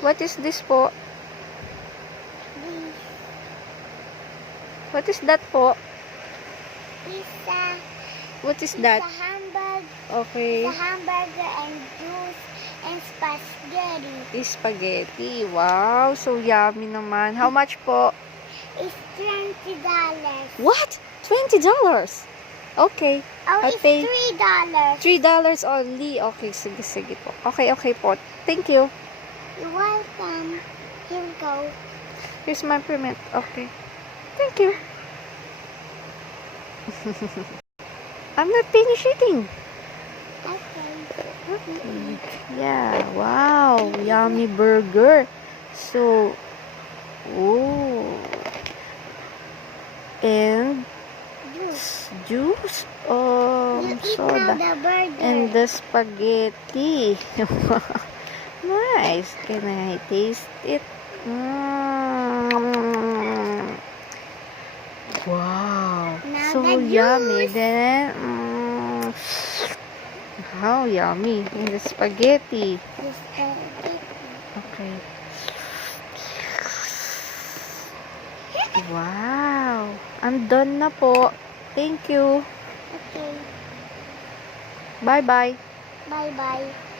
What is this po? This What is that po? pizza. What is It's that? a hamburger. Okay. It's a hamburger and juice and spaghetti. Spaghetti. Wow, so yummy naman. How much po? It's $20. What? $20? Okay. Oh, I'll it's pay $3. $3 only. Okay, sige, sige po. Okay, okay po. Thank you. You're welcome. Here we go. Here's my permit. Okay. Thank you. I'm not finished eating. Okay. Okay. Yeah. Wow. Yummy burger. So, oh. And juice. Oh, You eat soda. now the burger. And the spaghetti. Nice. Can I taste it? Mm. Wow. Now So the yummy. juice. Then, how yummy. And the spaghetti. The spaghetti. Okay. Wow. I'm done na po. Thank you. Okay. Bye-bye. Bye-bye.